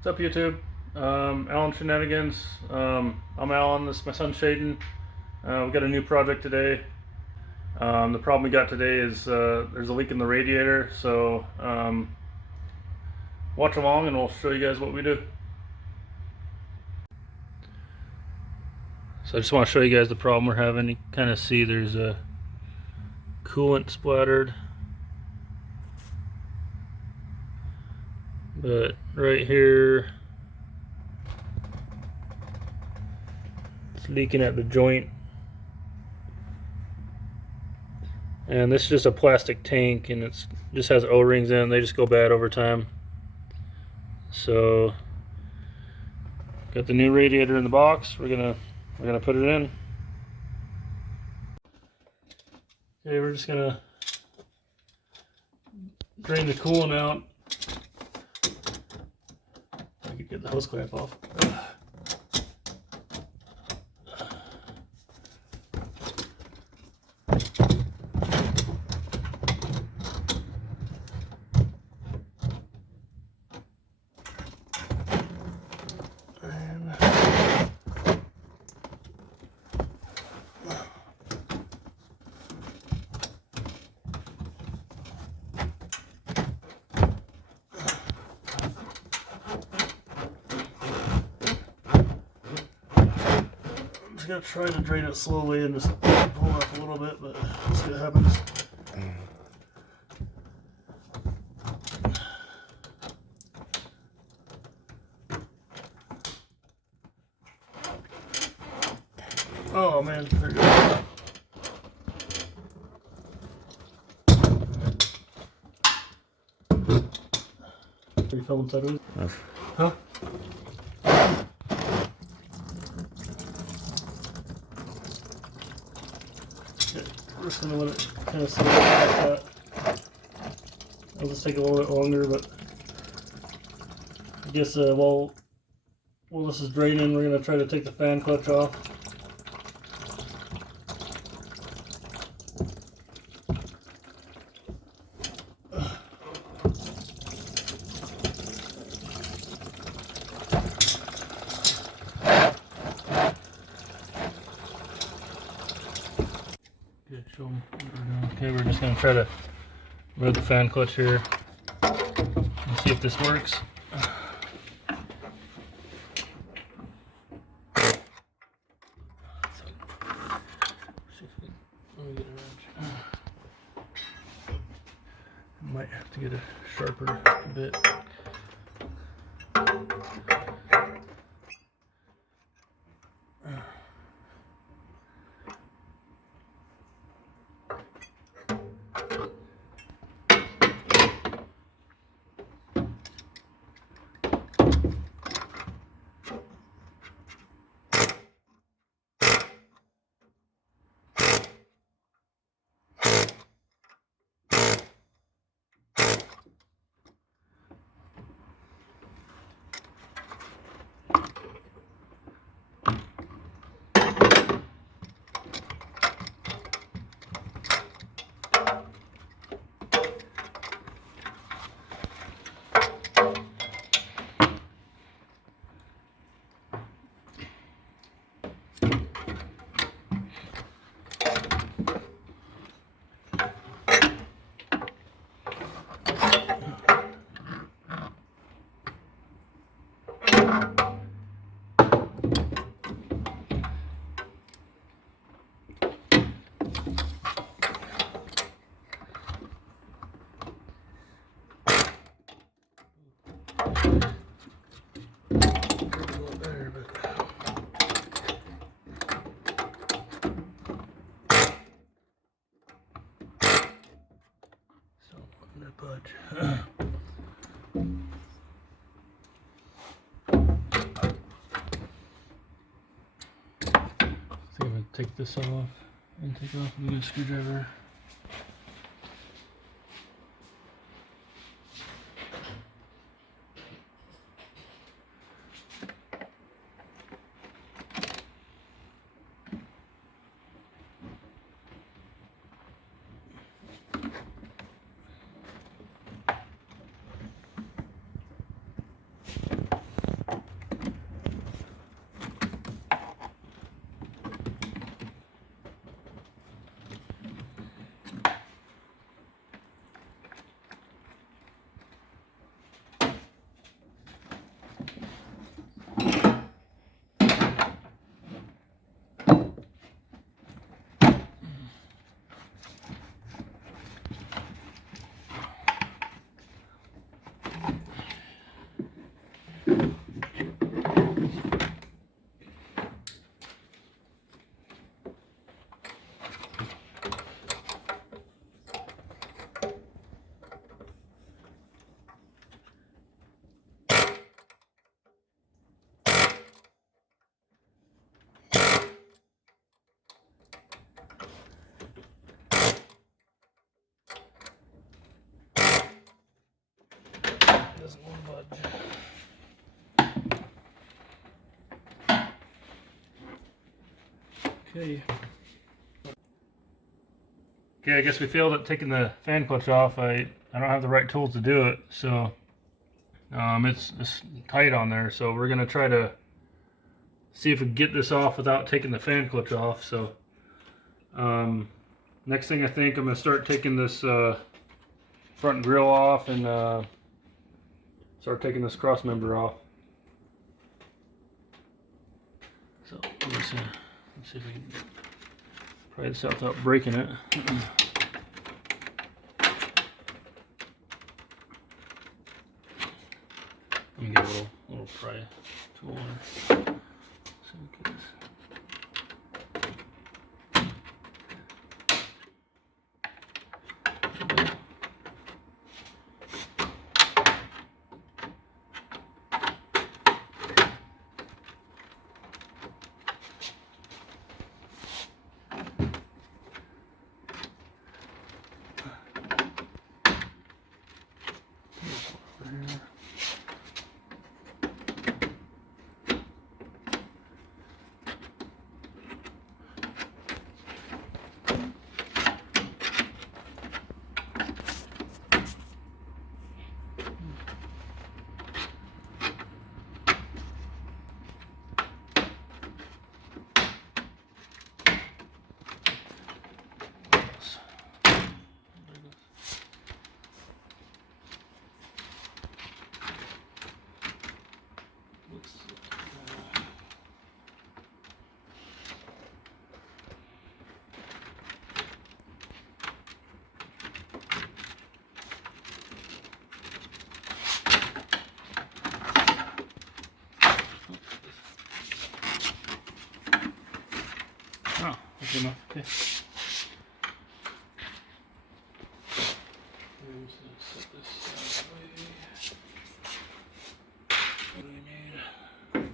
What's up, YouTube? Alan Shenanigans. I'm Alan. This is my son Shaden. We got a new project today. The problem we got today is there's a leak in the radiator. So watch along, and we'll show you guys what we do. So I just want to show you guys the problem we're having. You kind of see there's a coolant splattered, but right here it's leaking at the joint. And this is just a plastic tank, and it's just has O-rings in. They just go bad over time. So got the new radiator in the box. We're gonna put it in. Okay, we're just gonna drain the coolant out. I could get the hose clamp off. I'm gonna try to drain it slowly and just pull off a little bit, but we'll see what happens. Oh man, there you go. Are you filming sideways? Yes. Huh? We're just gonna let it kind of sit like that. It'll just take a little bit longer, but I guess while this is draining, we're gonna try to take the fan clutch off. Okay, we're just going to try to remove the fan clutch here and see if this works. Might have to get a sharper bit. Budge. See if I take this off and take off the new screwdriver. doesn't want to budge. Okay. Okay, I guess we failed at taking the fan clutch off. I don't have the right tools to do it, so it's tight on there. So we're gonna try to see if we can get this off without taking the fan clutch off. So next thing, I think I'm gonna start taking this front grill off and start taking this cross member off. So let's see if we can pry this out without breaking it. Let me get a little pry tool there. Oh, that's enough. Okay. I'm just gonna set this away. What do we need?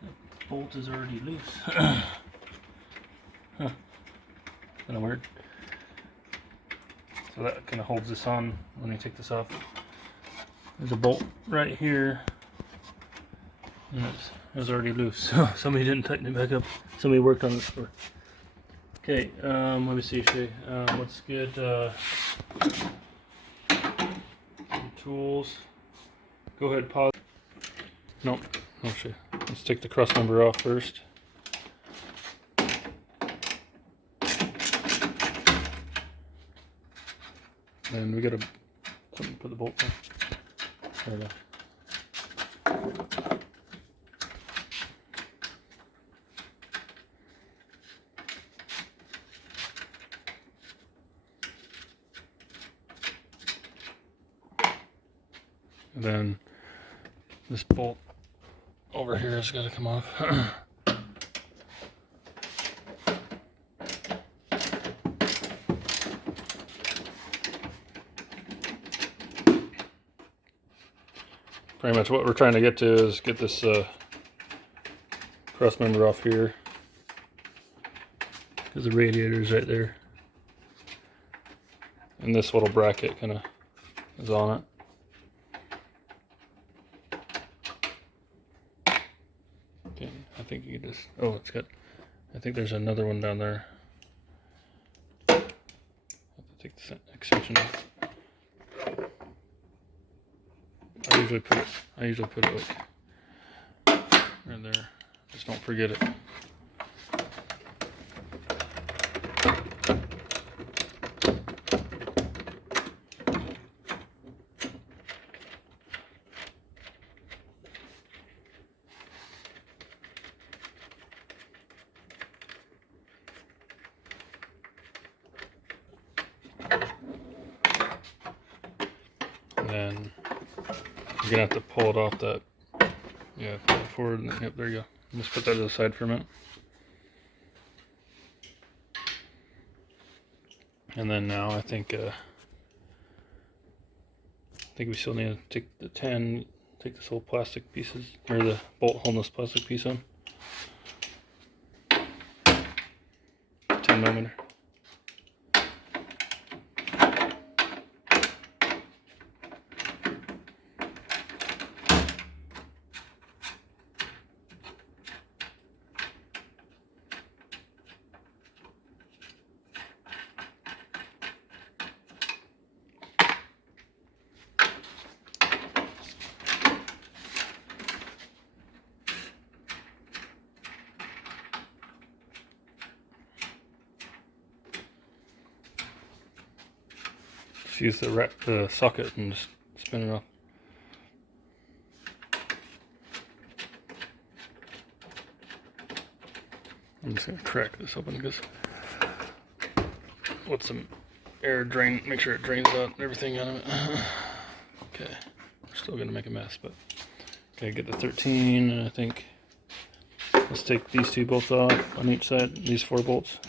That bolt is already loose. Huh. Kind of weird. So that kind of holds this on when you take this off. There's a bolt right here. And it was already loose, so somebody didn't tighten it back up. Somebody worked on this for. Okay, let me see, Shay. Let's get some tools. Go ahead, pause. Nope, no, Shay. Let's take the cross member off first. And we gotta put the bolt on. There we go. And then this bolt over here has got to come off. Pretty much what we're trying to get to is get this cross member off here, because the radiator is right there, and this little bracket kind of is on it. Okay, I think you can just, oh, it's got, I think there's another one down there. I have to take the extension off. I usually put it like right there. Just don't forget it. And then you're gonna have to pull it off that, yeah, pull it forward, and then, yep, there you go. Just put that to the side for a minute. And then now I think we still need to take the take this whole plastic pieces, or the bolt holding this plastic piece on. 10mm. Just use the socket and just spin it off. I'm just gonna crack this open because with some air drain, make sure it drains out everything out of it. Okay, we're still gonna make a mess, but okay, get the 13, and I think let's take these 2 bolts off on each side, these 4 bolts.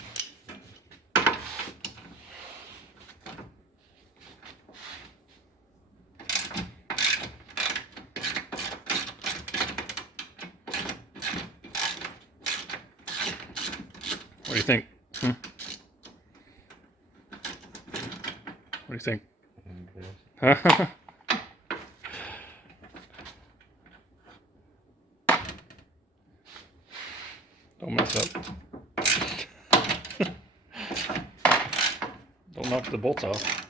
What do you think? What do you think? Huh? Don't mess up. Don't knock the bolts off.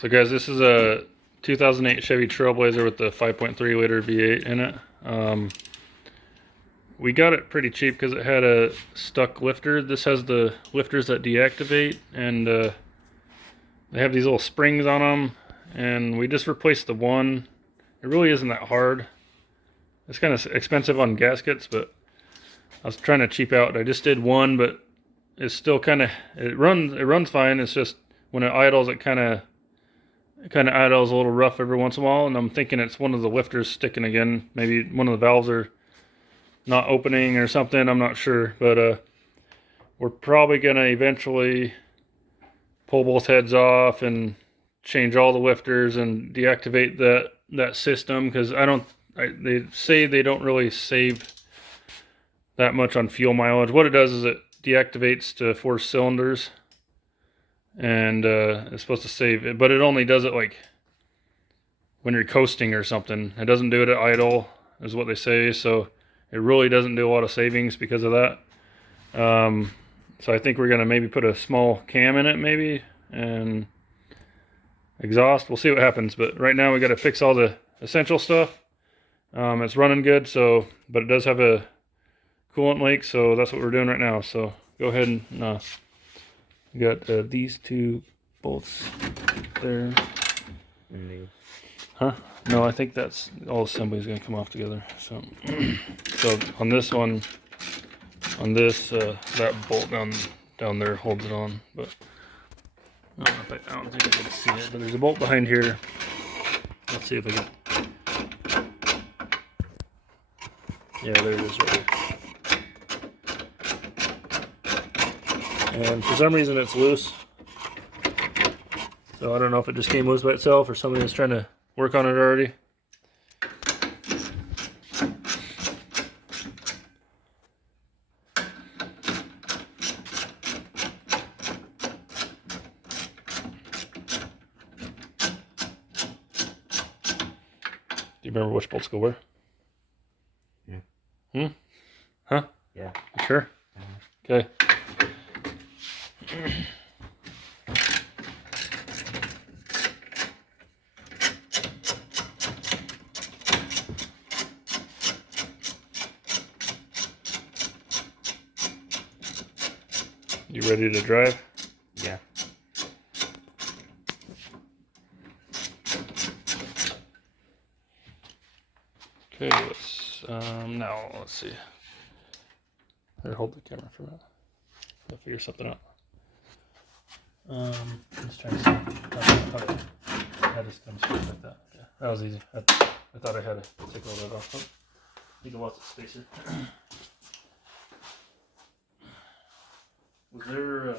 So guys, this is a 2008 Chevy Trailblazer with the 5.3 liter V8 in it. We got it pretty cheap because it had a stuck lifter. This has the lifters that deactivate, and they have these little springs on them, and we just replaced the one. It really isn't that hard. It's kind of expensive on gaskets, but I was trying to cheap out. I just did one, but it's still kind of, it runs fine. It's just when it idles, it kind of idles a little rough every once in a while, and I'm thinking it's one of the lifters sticking again. Maybe one of the valves are not opening or something, I'm not sure. But we're probably gonna eventually pull both heads off and change all the lifters and deactivate that system, because they say they don't really save that much on fuel mileage. What it does is it deactivates to 4 cylinders, and it's supposed to save it, but it only does it like when you're coasting or something. It doesn't do it at idle, is what they say. So it really doesn't do a lot of savings because of that. So I think we're gonna maybe put a small cam in it, maybe, and exhaust. We'll see what happens. But right now we got to fix all the essential stuff. It's running good, so, but it does have a coolant leak, so that's what we're doing right now. So go ahead and we got these 2 bolts there. And these. Huh? No, I think that's all assembly is going to come off together. So, so on this one, on this that bolt down there holds it on, but I don't think I can see it. But there's a bolt behind here. Let's see if I can. Yeah, there it is right here. And for some reason it's loose. So I don't know if it just came loose by itself or somebody was trying to work on it already. Do you remember which bolts go where? Yeah. Huh? Yeah. You sure? Okay. You ready to drive? Yeah. Okay, let's see. Here, hold the camera for a minute. I'll figure something out. Let's try to see. Okay. That just comes straight like that. Okay. That was easy. I thought I had to take all that off. Oh, I think I lost the spacer. Was there a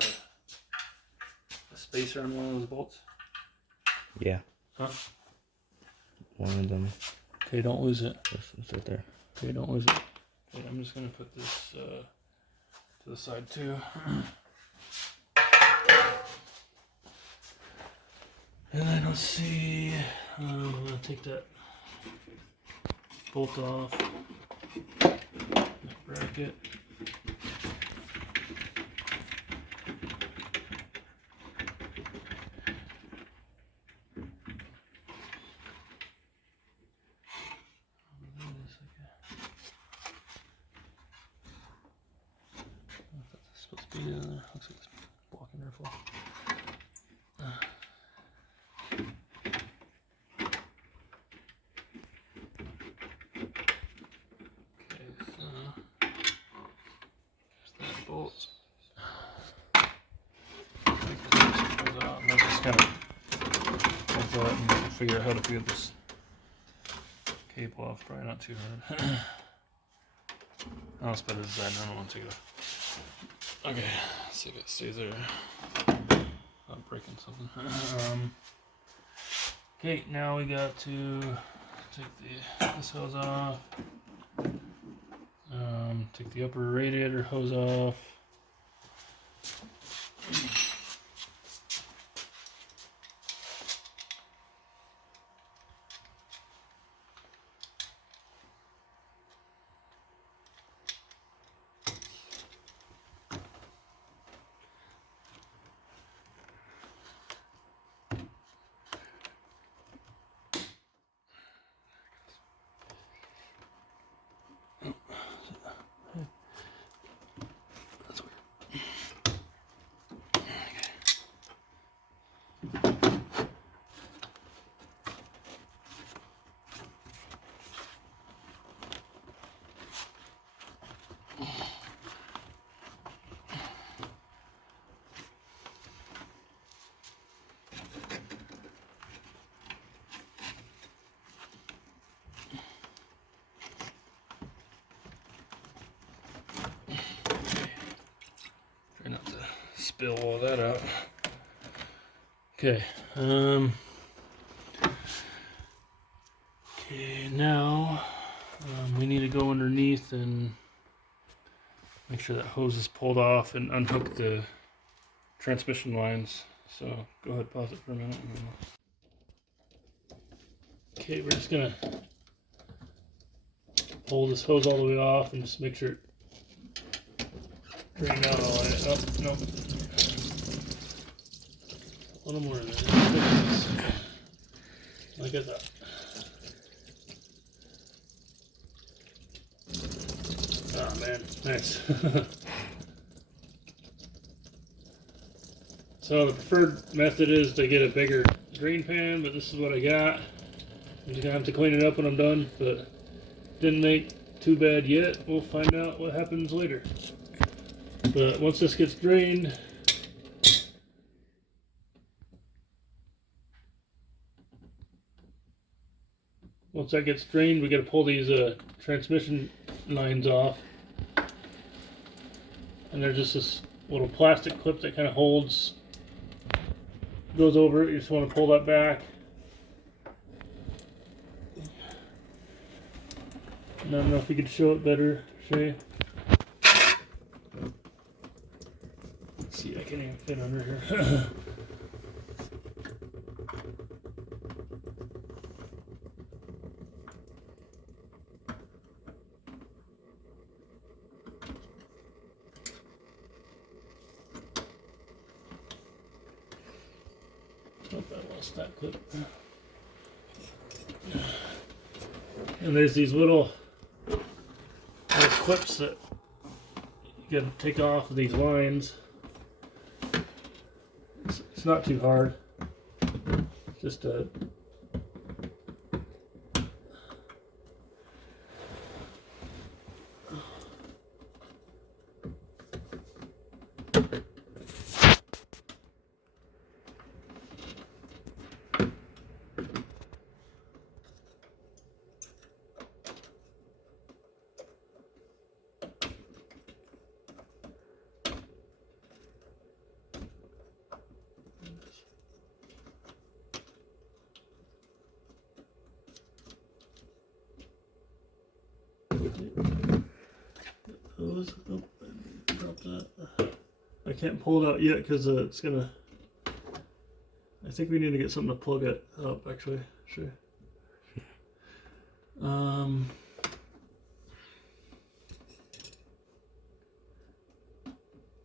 spacer on one of those bolts? Yeah. Huh? One of them. Okay, don't lose it. It's right there. Okay, don't lose it. Okay, I'm just gonna put this to the side too. And then let's see. I'm gonna take that bolt off. Bracket. Supposed to be in there. Looks like it's blocking airflow. Okay, so there's that bolt. And then just kind of hold that and figure out how to get this cable off. Probably not too hard. I'll spend a design. I don't want to take it off. Okay, let's see if it stays there. Not breaking something. Okay, now we got to take this hose off. Take the upper radiator hose off. That's weird. Try not to spill all that out. Okay. Okay, now we need to go underneath and make sure that hose is pulled off and unhook the transmission lines. So go ahead, pause it for a minute. Okay, we're just gonna pull this hose all the way off and just make sure it drains out all of it. Oh, no. A little more in there. Like I thought. Oh man, nice. So the preferred method is to get a bigger drain pan, but this is what I got. I'm just gonna have to clean it up when I'm done, but didn't make too bad yet. We'll find out what happens later. But once this gets drained, we gotta pull these transmission lines off. And there's just this little plastic clip that kind of goes over it. You just want to pull that back. And I don't know if you could show it better, Shay. Let's see, I can't even fit under here. Oh, I lost that clip. And there's these little clips that you gotta take off of these lines. It's not too hard. It's just a hose. Oh, I dropped that. I can't pull it out yet because it's gonna. I think we need to get something to plug it up. Actually, sure.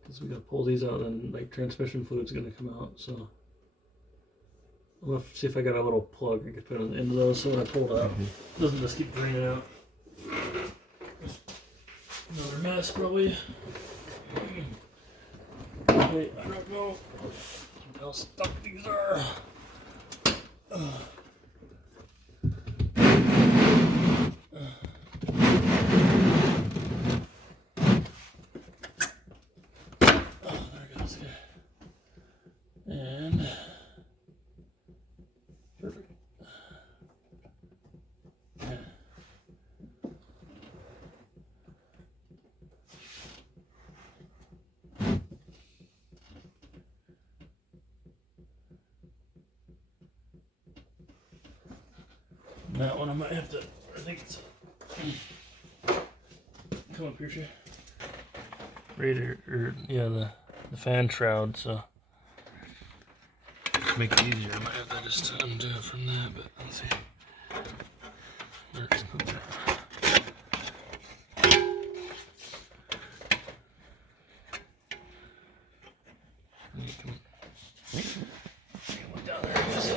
Because we gotta pull these out and like transmission fluid's gonna come out. So I'm gonna see if I got a little plug I could put on the end of those so when I pull it out, it doesn't just keep draining out. Another mess, probably. Okay, I don't know how stuck these are. And perfect. Yeah. That one I might have to. I think it's. Come up here, Shay. Radiator, or yeah, the fan shroud. So. To make it easier, I might have to just undo it from that, but let's see. There it's okay. Look down there, I guess.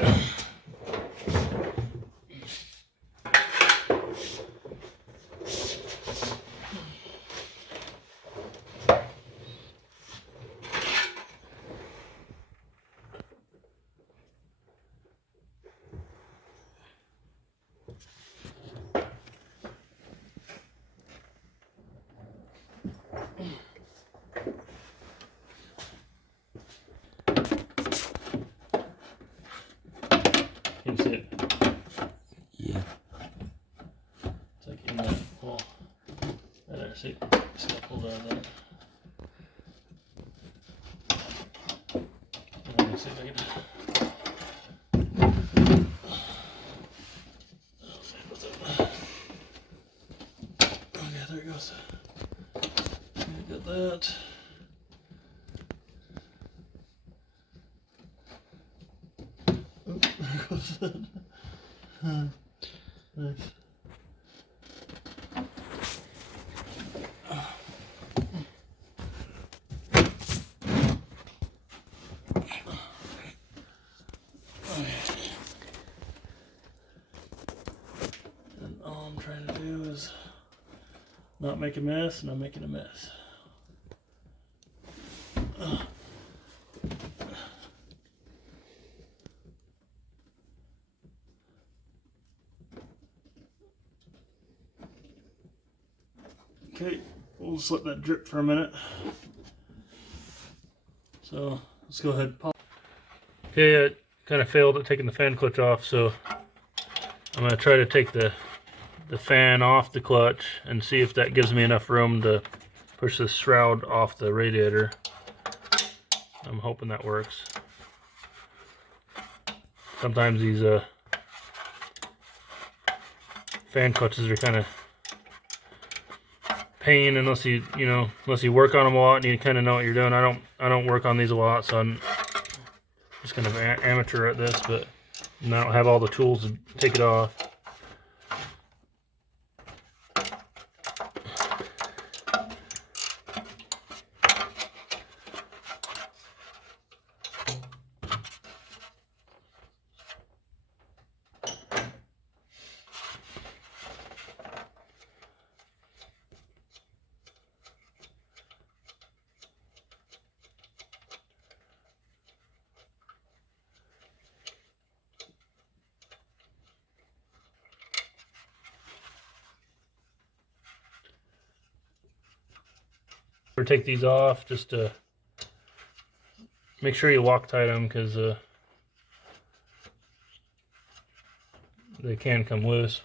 Can you see it? Yeah. It's like in that hole. Right there, see? See I pulled out of that. Let me see if I can. Oh, see, what's up? Okay, there it goes. Got that. Oh, there goes that. Nice. And all I'm trying to do is not make a mess, and I'm making a mess. Okay, we'll just let that drip for a minute. So let's go ahead and pop. Okay, I kind of failed at taking the fan clutch off, so I'm going to try to take the fan off the clutch and see if that gives me enough room to push this shroud off the radiator. I'm hoping that works. Sometimes these fan clutches are kind of pain unless you work on them a lot and you kind of know what you're doing. I don't work on these a lot, so I'm just kind of amateur at this, but I don't have all the tools to take it off. Or take these off just to make sure you Loctite them, because they can come loose.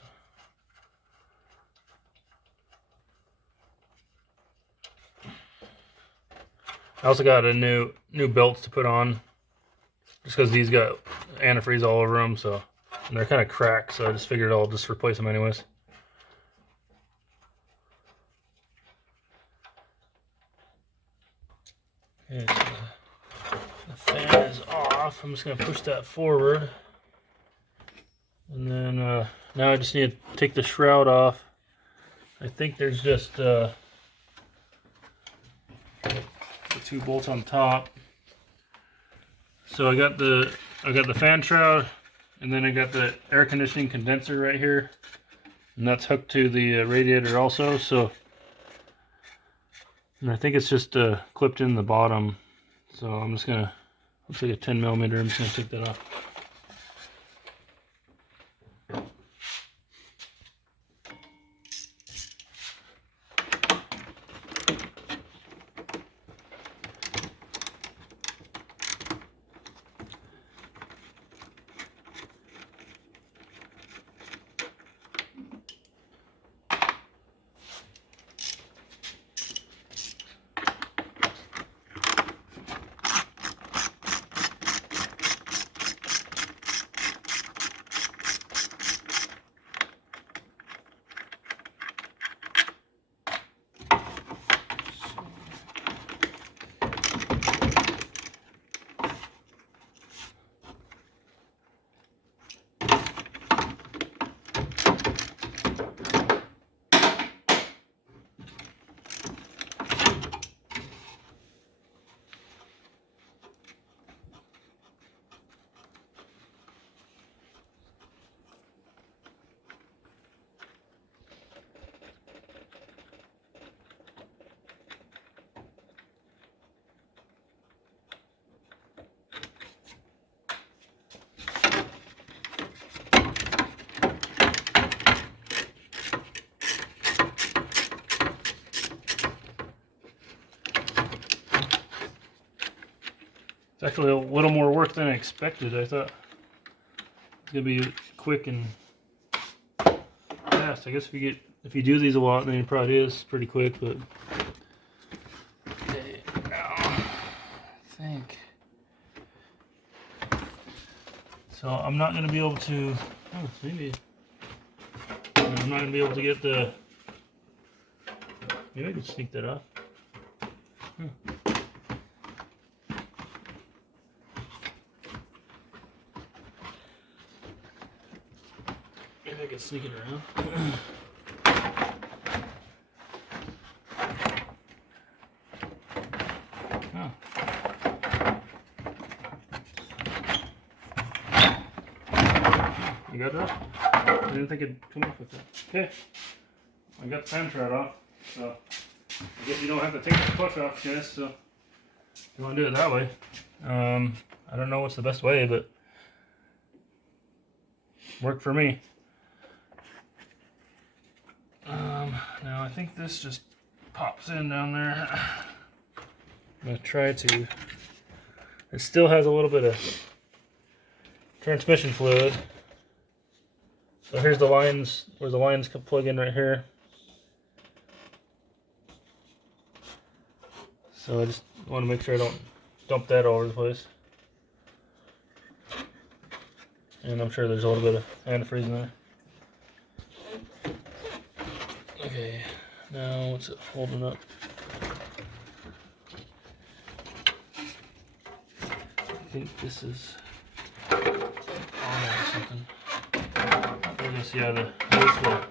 I also got a new belts to put on, just because these got antifreeze all over them, so and they're kind of cracked, so I just figured I'll just replace them anyways. Okay, so the fan is off. I'm just going to push that forward. And then now I just need to take the shroud off. I think there's just the 2 bolts on top. So I got the fan shroud, and then I got the air conditioning condenser right here, and that's hooked to the radiator also. So, and I think it's just clipped in the bottom. So I'm just gonna, looks like a 10mm. I'm just gonna take that off. It's actually a little more work than I expected. I thought it's gonna be quick and fast. I guess if you do these a lot, then it probably is pretty quick. But okay, now I think so. I'm not gonna be able to. Oh, maybe I'm not gonna be able to get the. Maybe I could sneak that off. Maybe I can sneak it around. Oh. You got that? I didn't think it'd come off with that. Okay. I got the fan shroud off. So I guess you don't have to take the clutch off, guys. So if you want to do it that way. I don't know what's the best way, but worked for me. Now I think this just pops in down there. I'm gonna try to. It still has a little bit of transmission fluid. So here's the lines where the lines can plug in right here. So I just want to make sure I don't dump that all over the place. And I'm sure there's a little bit of antifreeze in there. Okay, now what's it holding up? I think this is on there or something. I guess, yeah, the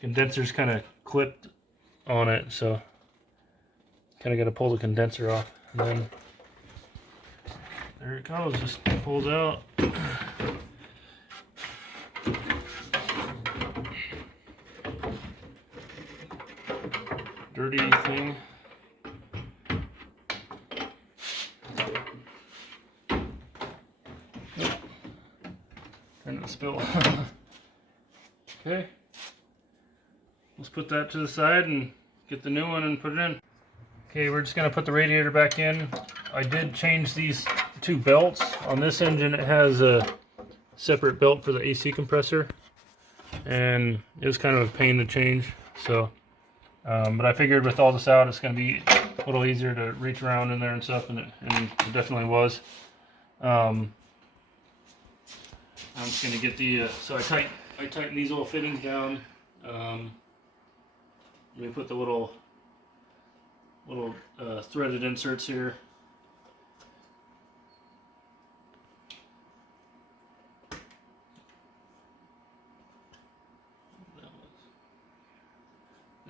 condenser's kind of clipped on it, so kind of got to pull the condenser off. And then there it goes, just pulls out. Dirty thing. Trying to spill. Okay. Let's put that to the side and get the new one and put it in. Okay, we're just going to put the radiator back in. I did change these 2 belts. On this engine it has a separate belt for the AC compressor. And it was kind of a pain to change. So but I figured with all this out, it's going to be a little easier to reach around in there and stuff, and it definitely was. I'm just going to get the, so I tighten these little fittings down. Let me put the little threaded inserts here.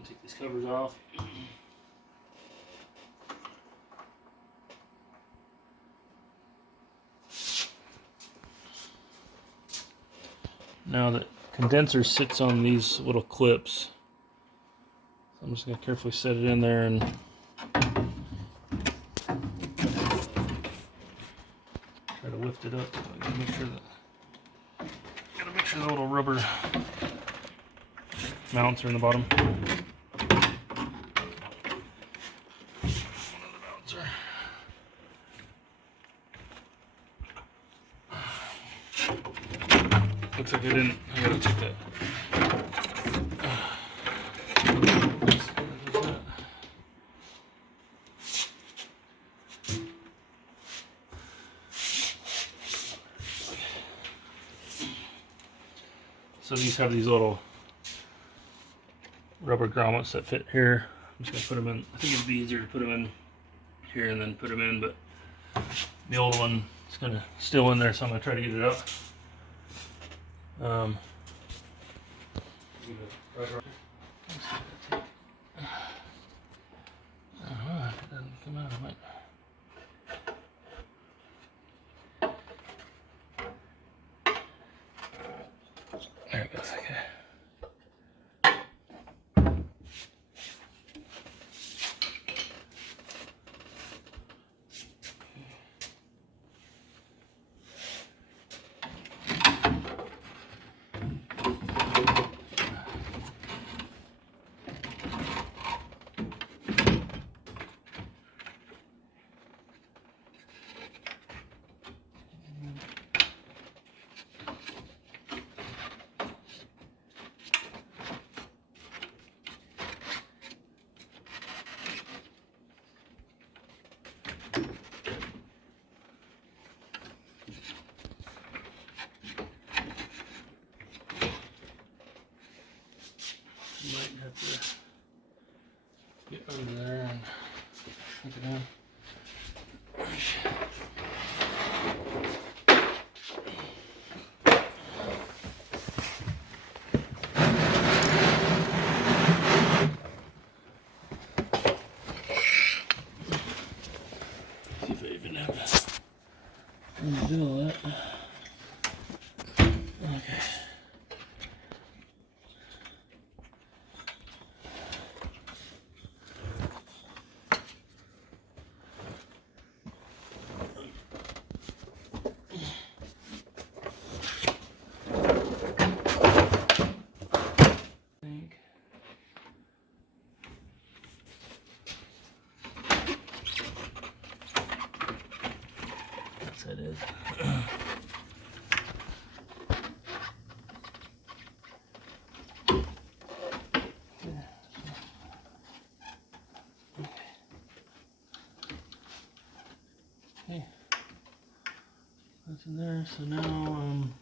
I'll take these covers off. Now the condenser sits on these little clips. So I'm just going to carefully set it in there and try to lift it up. I gotta make sure the little rubber mounts are in the bottom. Looks like I didn't. I gotta check that. So these have these little rubber grommets that fit here. I'm just gonna put them in. I think it'd be easier to put them in here and then put them in, but the old one is gonna still in there, so I'm gonna try to get it out. If it doesn't come out, I might. There it goes. Okay. Might have to get under there and take it down. See if I even have room to do all that. Okay. That is. Okay, that's in there. So now I'm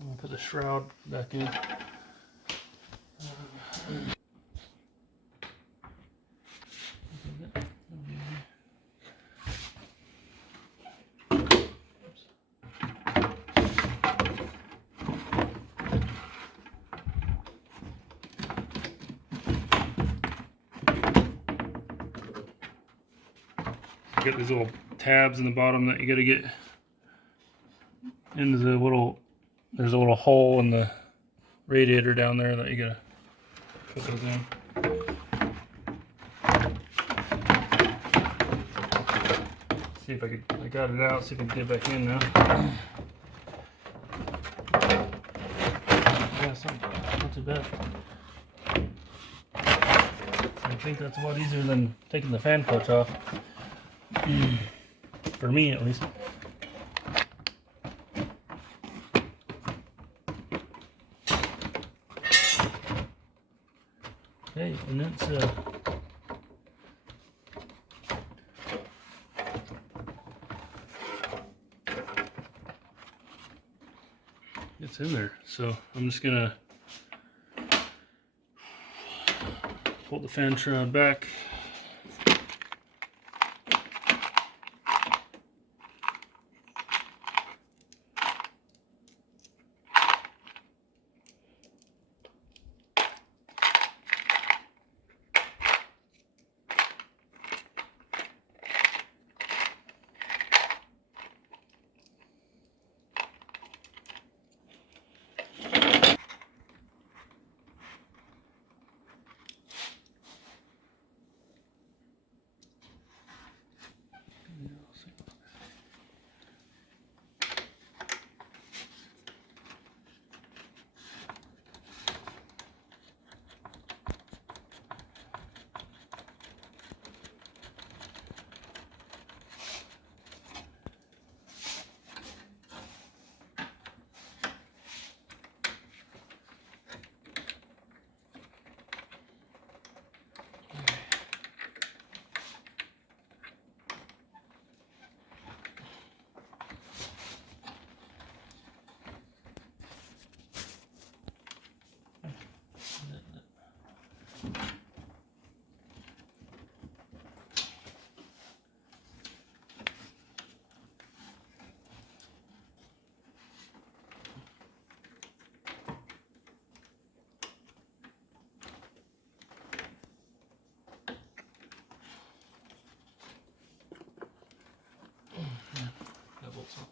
gonna put the shroud back in. You got these little tabs in the bottom that you got to get into the little. There's a little hole in the radiator down there that you got to put those in. See if I got it out. See if I can get it back in now. Yeah, it's not too bad. I think that's a lot easier than taking the fan clutch off. For me, at least. Okay, and that's it's in there. So I'm just gonna pull the fan shroud back.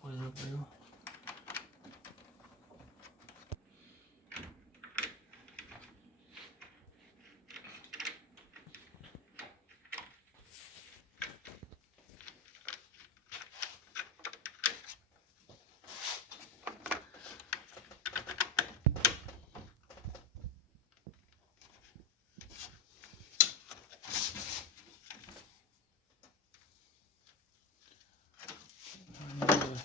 Play that video.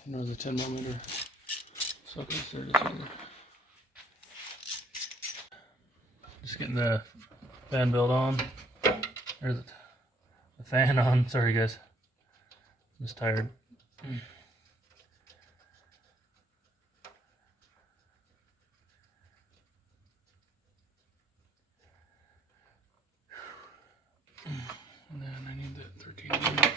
Another 10mm suckers there together. Just getting the fan build on, or the fan on. Sorry guys, I'm just tired. And then I need that 13-inch.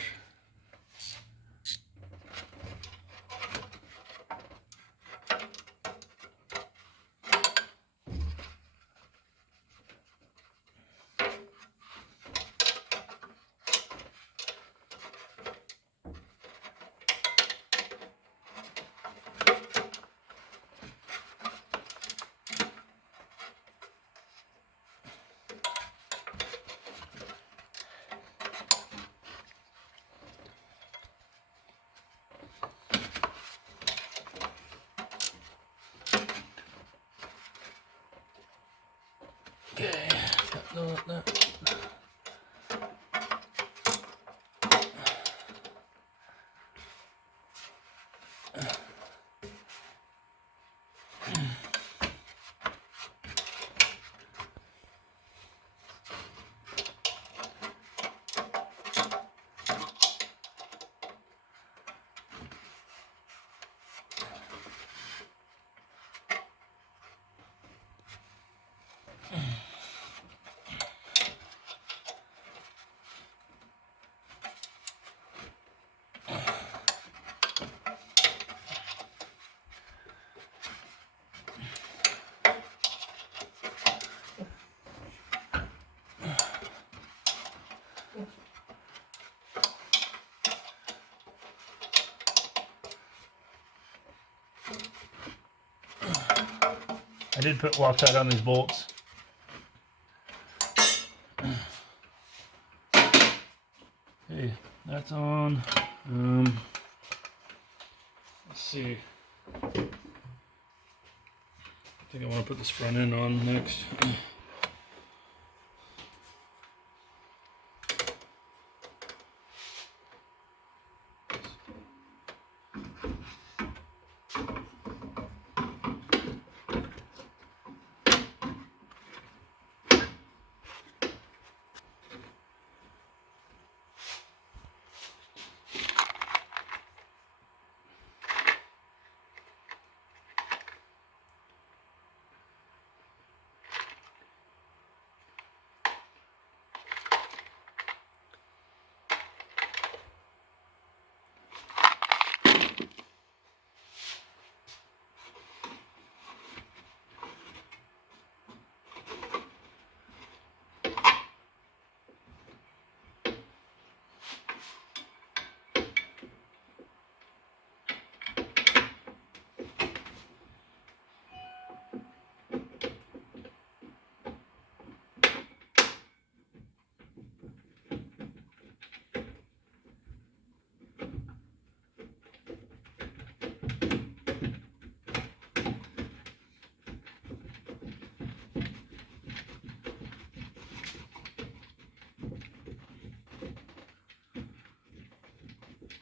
Okay, got that. I did put Loctite on these bolts. Okay, that's on. Let's see. I think I want to put this front end on next.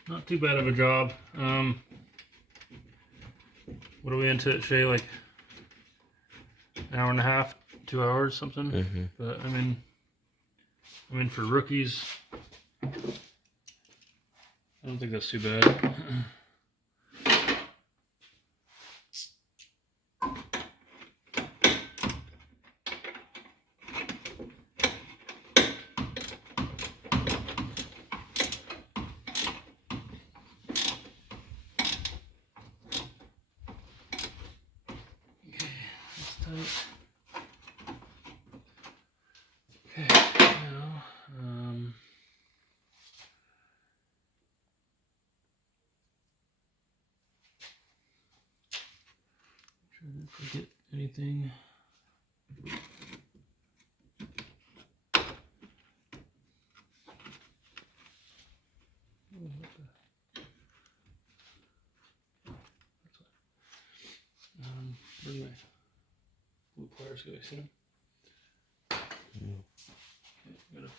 Not too bad of a job. What are we into it, Shay? Like an hour and a half, 2 hours, something. Mm-hmm. But I'm in for rookies. I don't think that's too bad. Okay, now, Trying to forget anything. Where do my blue pliers go? You see them? Okay, gotta.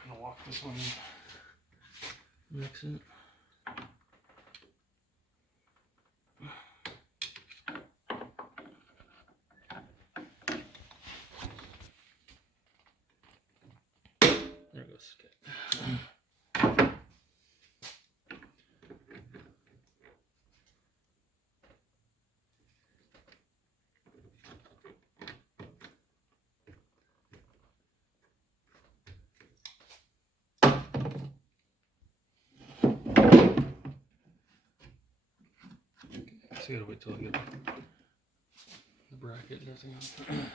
I'm gonna walk this one in. Mix it. There it goes. Okay. So I gotta wait till I get the bracket and everything on.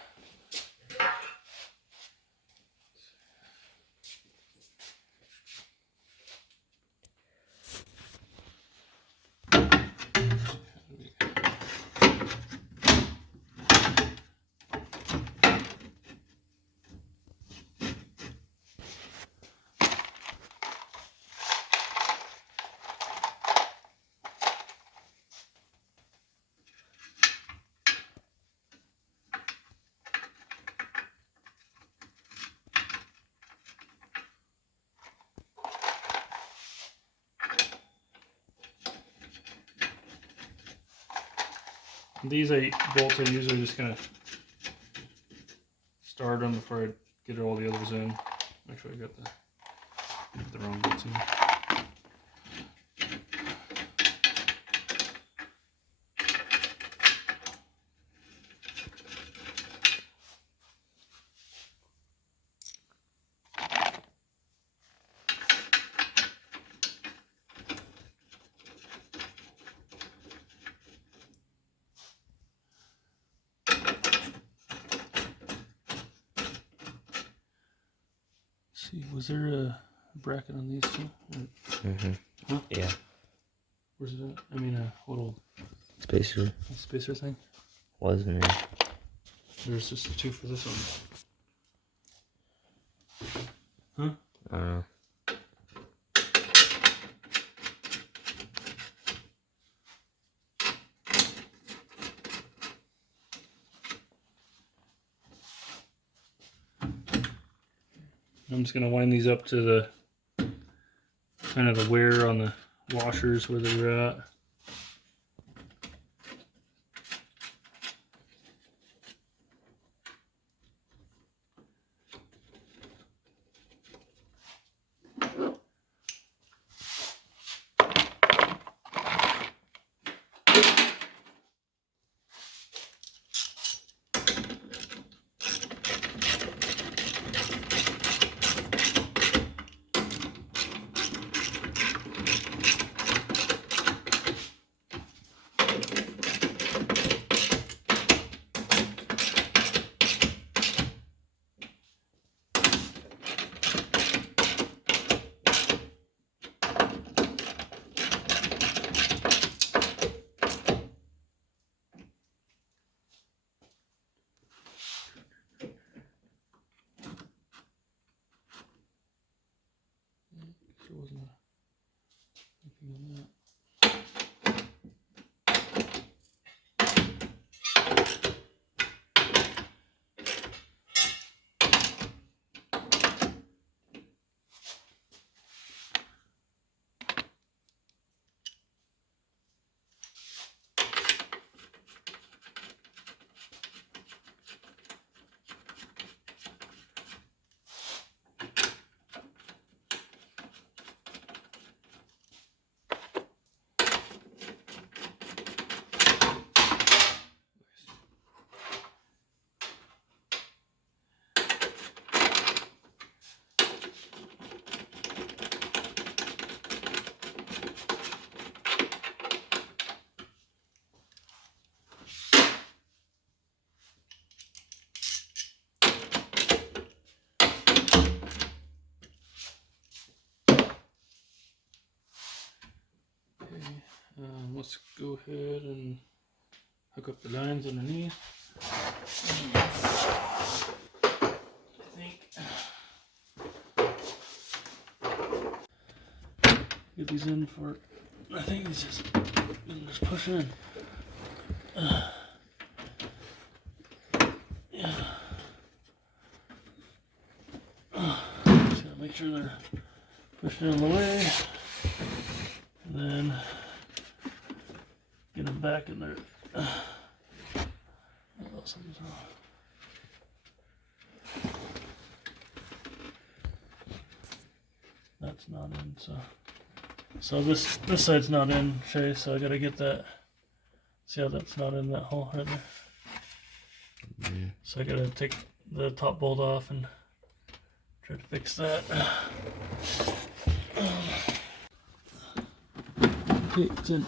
These 8 bolts I usually just kind of start them before I get all the others in. Actually, I got the wrong bolts in. See, was there a bracket on these too? Huh? Yeah. Where's it at? I mean, a little Spacer. spacer thing. Wasn't there? There's just the 2 for this one. Huh? I don't know. I'm just gonna wind these up to the kind of the wear on the washers where they're at. go ahead and hook up the lines underneath. I think get these in for. I think these just push in. Yeah. Just gotta make sure they're pushing in the way, and then get them back in there. Oh, something's wrong. That's not in, so this side's not in, Shay, so I gotta get that. See how that's not in that hole right there? Yeah. So I gotta take the top bolt off and try to fix that. Okay, it's in.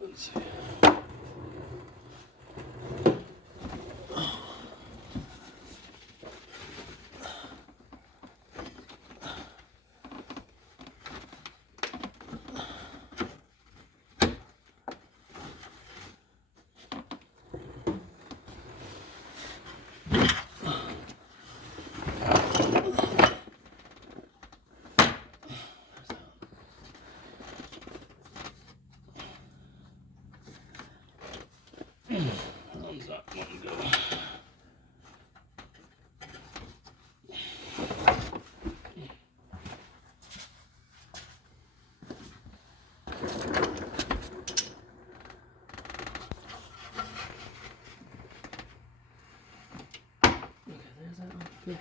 Let's see. How's that one go? Okay, there's that one. Okay.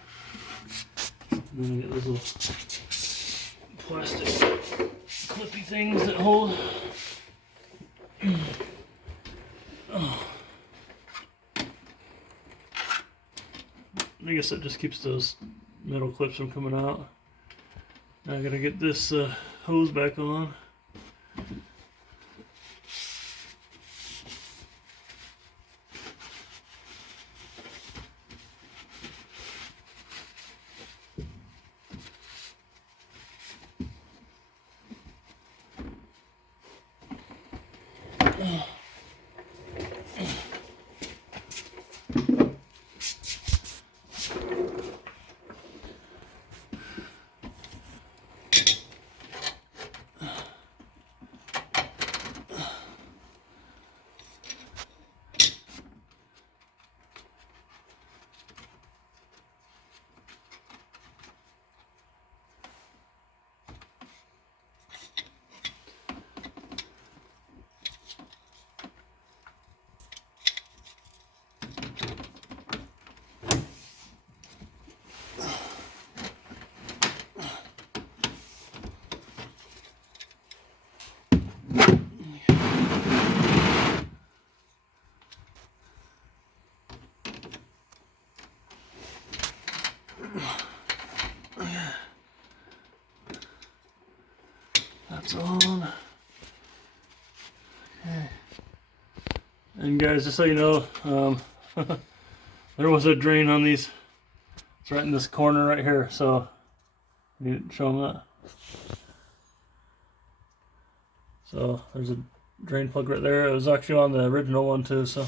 And then we get those little plastic clippy things that hold. I guess that just keeps those metal clips from coming out. Now I gotta get this hose back on. That's on. Okay. And guys, just so you know, there was a drain on these. It's right in this corner right here, so you need to show them that. So there's a drain plug right there. It was actually on the original one too, so.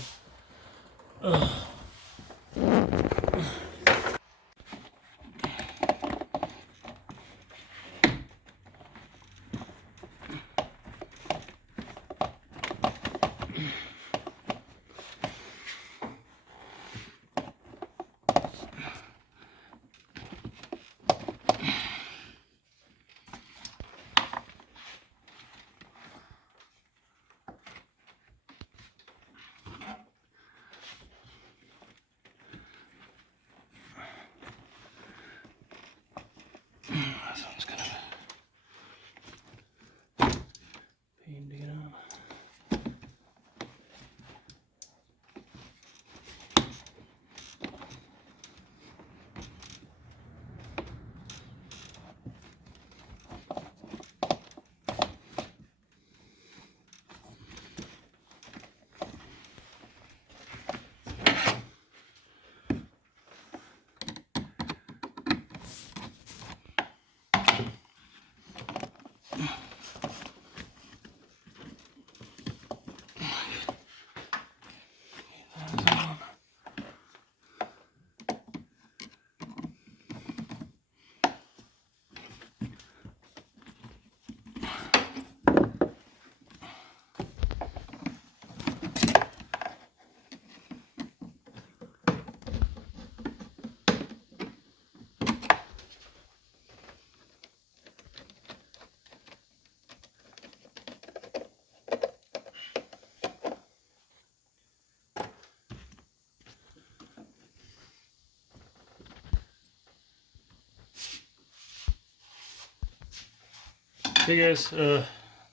Hey guys,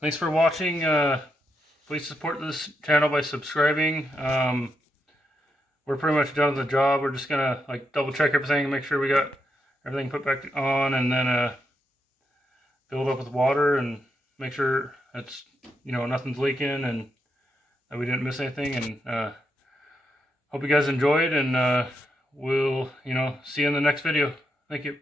thanks for watching. Please support this channel by subscribing. We're pretty much done with the job. We're just gonna like double check everything and make sure we got everything put back on, and then fill it up with water and make sure it's, you know, nothing's leaking and that we didn't miss anything. And hope you guys enjoyed, and we'll, you know, see you in the next video. Thank you.